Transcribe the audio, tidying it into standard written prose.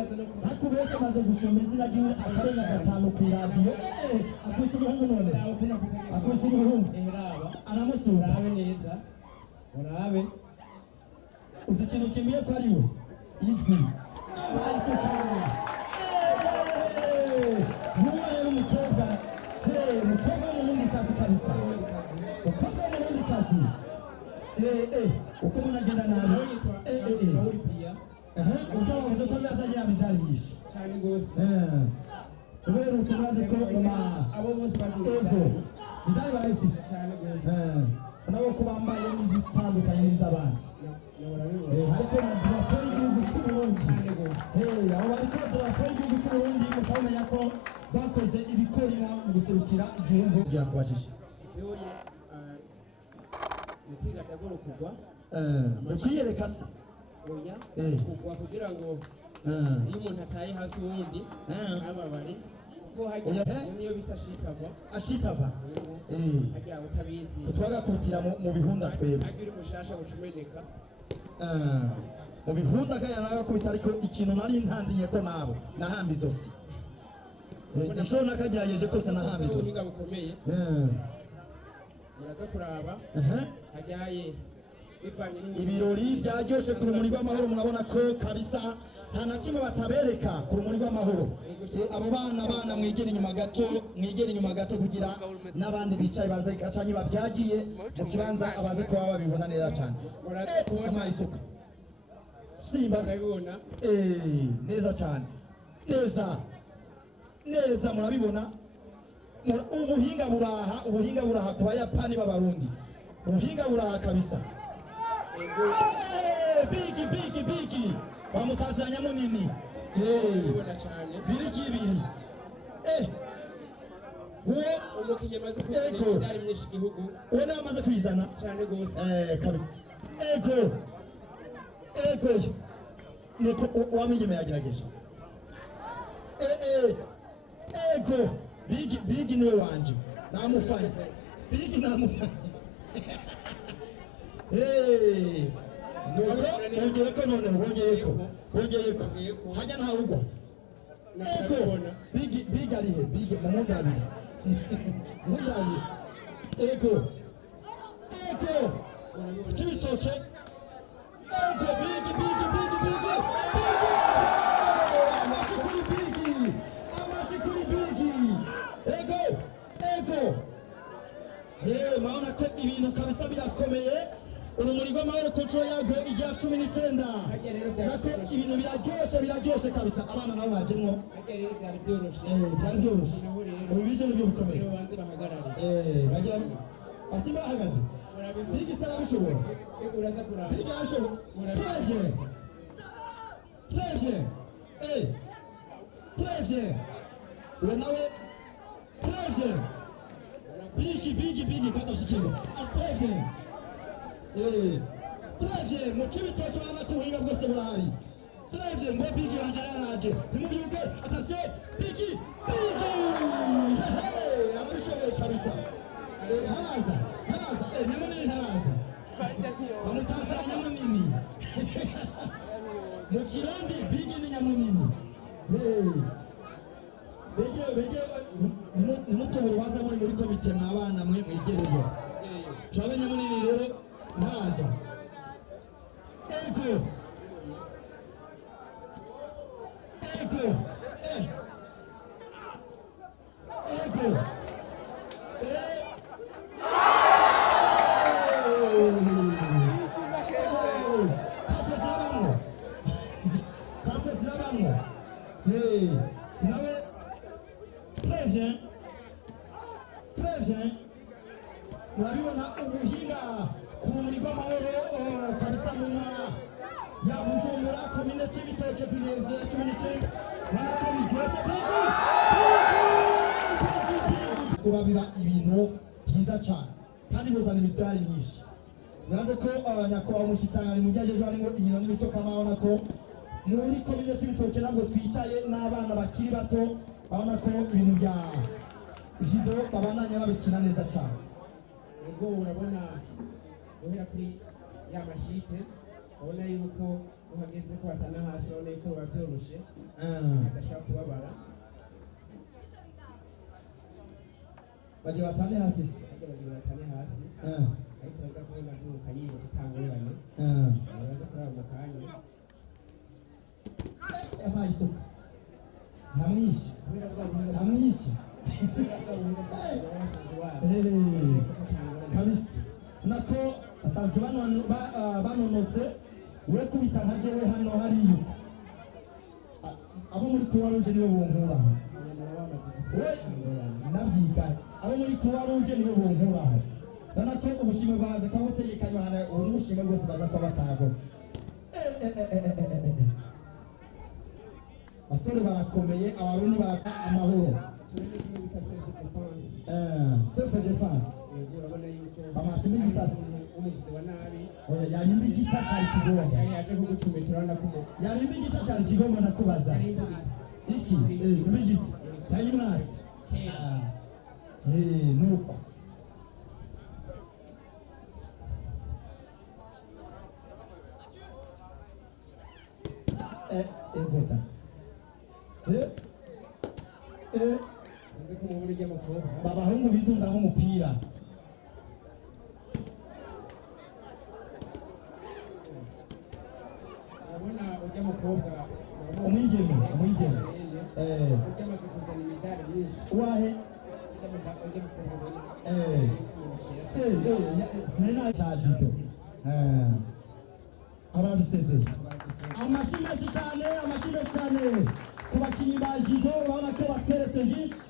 akubesha maze gusoma izina ry'iwe akarenga gatanu ku radio akwise umuhungu none akwise umuhungu aramusura abe neza urabe uzi ikintu kimwe ko ari we ijwi abasekana n'umwana w'umukobwa umukobwa w'umurundi kazi kabisa umukobwa w'umurundi kazi uko munagenda nawe ukabavuze ko byazajya yabidarigisha cyane gose ubere ukibaze ko abo bose bazego bidari barayifise cyane gose nabo ko bambaye n'izitandukanye n'izabandi ariko na drapeau y'igihugu cy'Uburundi abo bariko drapeau y'igihugu cy'Uburundi mukamenya ko bakoze ibikorera mu guserukira igihugu kugira kubashije kwiga daboro kugwa kwiyereka se oya kugwa kugira ngo iyo umuntu ataye hasi ubundi ababare kuko hajya niyo bita ashitava hajya utabizi twagakutira mu bihunda twebwe agira umushasha gucumeneka mu bihunda kaya nagakubita ariko ikintu nari ntandiye ko nabo nahamba izosi nisho nakagerageje kose nahamba izosi bukomeye muraza kuraba hajyaye ibirori byaryoshe ku rumuri rw'amahoro murabona ko kabisa nta na kimwe batabereka ku rumuri rw'amahoro abo bana mwigera inyuma gato kugira n'abandi bicaye baze gacanye babyagiye mu kibanza abaze kuba babibona neza cyane isuka simba ndabibona neza cyane neza murabibona ubuhinga buraha ku bayapani b'abarundi ubuhinga buraha kabisa bigi wamutazanya munini biri kibiri uwo umukinye maze kuzana myinshi igihugu uwo nawe amaze kwizana cyane gose kabisa ego nuko wamenye yagerageje ego bigi niwe wanje namufanye bigi namufanye wongeyeko hajya nta ugwa eko bigi arihe bigi mumundabire eko kibitoke eko bigi amashikuri bigi eko maona ko ibintu kabisa birakomeye urumuri rw'amahoro ku nshuro yarwo igira 19 nako ibintu biraryoshe kabisa abana nabo bajemwo byari byoroshe ubu bije n'ibyo bikomeye bagira asimba ahagaze bigi sara bishobora uraza kuraba bigi ashobora treje we nawe treje bigi kadashikirwa treje treje mu kibitoki bana kuhinga bwose burahari treje ngo bigi banjaraje nimubyuke atasiyo bigi arabishoboye kabisa haraza nyamunini haraza bamutaza nyamunini mu kirundi bigi ni nyamunini bege nimutubura waza muri komite mwabana mwe mwegereye turabe nyamunini rero ntaza ego nawe treje urabibona ubuhinga ku rumuri rw'amahoro kabisa mu ntara ya Bujumbura komine Cibitoke kugeza 19 nako biryoshye kuba biba ibintu byiza cyane kandi buzana imidari myinshi uraze ko nyakubahwa umushyikirangari mu byajeje harimo inkino n'imico kamabona ko muri komine Cibitoke nabwo twicaye n'abana bakiri bato babona ko ibintu bya judo babananya babikina neza cyane ubwo urabona guhera kuri ya mashite ubona yuko uhageze ko batana hasi none ko babyoroshe adashaka kubabara baje batane hasi ariko baza kubona byuka yiye gutangurana baza kuraba mu kanya yabaye isuka namwishi kabisa nako asanzwe banonotse we kubita nka jewe hano hariyo abo muri Croix Rouge nibo bonkura we nabyiga abo muri Croix Rouge nibo bonkura nako ubushime baza kabutegekanywa hano uri ubushime bwose baza kwa batago basore barakomeye abarundi baka amahoro self defense bamase n'igitasi oya yanyimba igita cyari kigomba yanyimba igita cyari kigomba nakubaza iki n'igiti yayimwatsi nuko egota babahungu bidunda nk'umupira umwigeme wahe sinena cyajito abaduseze amashyi menshi cyane ku bakinnyi ba jido urabona ko batweretse byinshi